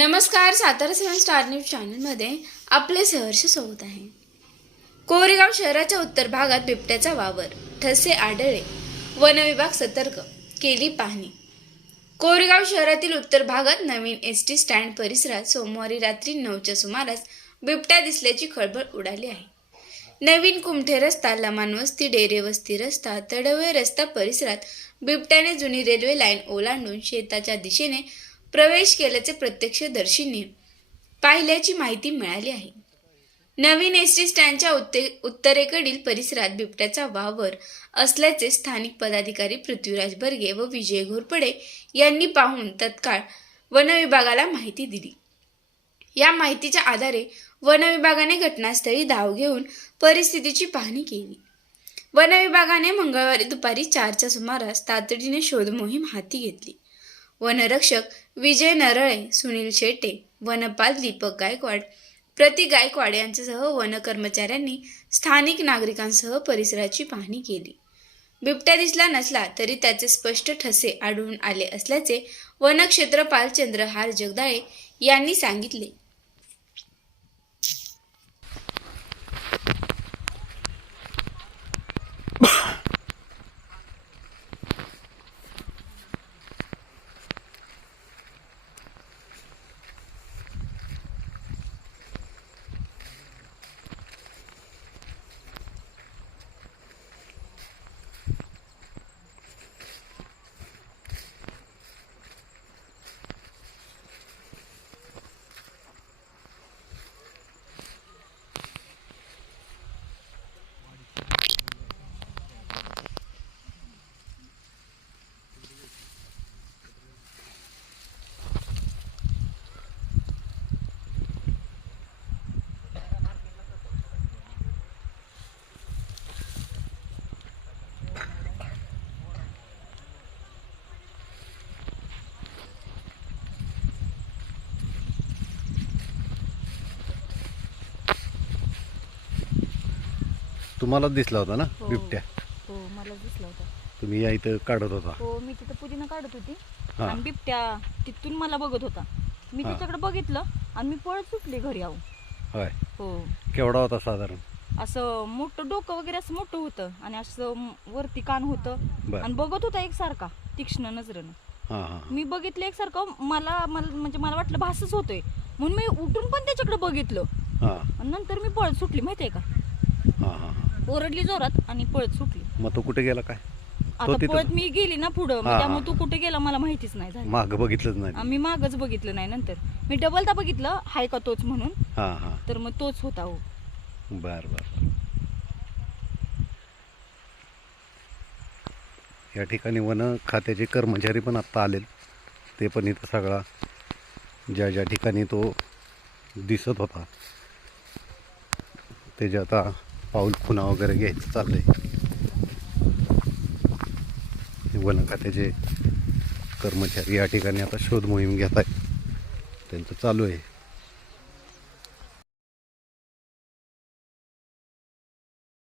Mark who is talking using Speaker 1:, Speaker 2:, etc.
Speaker 1: नमस्कार सातारा सेवन star news चॅनलमध्ये आपले सहर्ष स्वागत आहे. कोरेगाव शहराच्या उत्तर भागात बिबट्याचा वावर ठसे आढळे वनविभाग सतर्क केली पाहणी. कोरेगाव शहरातील उत्तर भागात नवीन एस टी स्टँड परिसरात सोमवारी रात्री नऊच्या सुमारास बिबट्या दिसल्याची खळबळ उडाली आहे. नवीन कुमठे रस्ता लमान वस्ती डेरे वस्ती रस्ता तडवे रस्ता परिसरात बिबट्याने जुनी रेल्वे लाईन ओलांडून शेताच्या दिशेने प्रवेश केल्याचे प्रत्यक्षदर्शींनी पाहिल्याची माहिती मिळाली आहे. नवीन एस टी स्टँडच्या उत्ते उत्तरेकडील परिसरात बिबट्याचा वावर असल्याचे स्थानिक पदाधिकारी पृथ्वीराज बर्गे व विजय घोरपडे यांनी पाहून तत्काळ वनविभागाला माहिती दिली. या माहितीच्या आधारे वनविभागाने घटनास्थळी धाव घेऊन परिस्थितीची पाहणी केली. वनविभागाने मंगळवारी दुपारी चारच्या सुमारास तातडीने शोधमोहीम हाती घेतली. वनरक्षक विजय नरळे सुनील शेटे वनपाल दीपक गायकवाड प्रति गायकवाड यांच्यासह वन कर्मचाऱ्यांनी स्थानिक नागरिकांसह परिसराची पाहणी केली. बिबट्या दिसला नसला तरी त्याचे स्पष्ट ठसे आढळून आले असल्याचे वनक्षेत्रपाल चंद्रहार जगदाळे यांनी सांगितले.
Speaker 2: तुम्हाला दिसला होता ना
Speaker 3: हो.
Speaker 2: बिबट्या?
Speaker 3: हो मला दिसला होता.
Speaker 2: तुम्ही या इथं काढत होता.
Speaker 3: हो मी तिथं पुदिना काढत होती.
Speaker 2: हा.
Speaker 3: आणि बिबट्या तिथून मला बघत होता. मी
Speaker 2: हा.
Speaker 3: त्याच्याकडे बघितलं आणि मी पळत सुटले घरी आहो
Speaker 2: होय.
Speaker 3: हो.
Speaker 2: केवढा होता साधारण?
Speaker 3: असं मोठं डोकं वगैरे असं मोठं होतं आणि असं म- वरती कान होतं.
Speaker 2: बर.
Speaker 3: आणि बघत होता एकसारखा तीक्ष्ण नजरेनं.
Speaker 2: हां हां.
Speaker 3: मी बघितलं एकसारखं मला मला म्हणजे मला वाटलं भासच होतोय. म्हणून मी उठून पण त्याच्याकडे बघितलं.
Speaker 2: हां.
Speaker 3: आणि नंतर मी पळत सुटली माहितीये का?
Speaker 2: हां हां हां.
Speaker 3: ओरडली जोरात आणि पळत सुटली.
Speaker 2: मग तो कुठे गेला काय?
Speaker 3: आता
Speaker 2: तिथं-
Speaker 3: पळत मी गेली ना पुढं मग
Speaker 2: हा, हा.
Speaker 3: त्यामुळे तू कुठे गेला मला माहितीच नाही झालं.
Speaker 2: मागं बघितलंच नाही
Speaker 3: आम्ही मागच बघितलं नाही नंतर. मी डबलदा बघितलं हाय का तोच म्हणून.
Speaker 2: हां हां.
Speaker 3: तर मग तोच होता हो.
Speaker 2: बर बर या ठिकाणी वन खात्याचे कर्मचारी पण आत्ता आले ते पण इथं सगळा ज्या ज्या ठिकाणी तो दिसत होता. त्याचे आता पाऊल खुणा वगैरे घ्यायचं चाललंय. वन खात्याचे कर्मचारी या ठिकाणी आता शोध मोहीम घेत आहेत त्यांचं चालू आहे.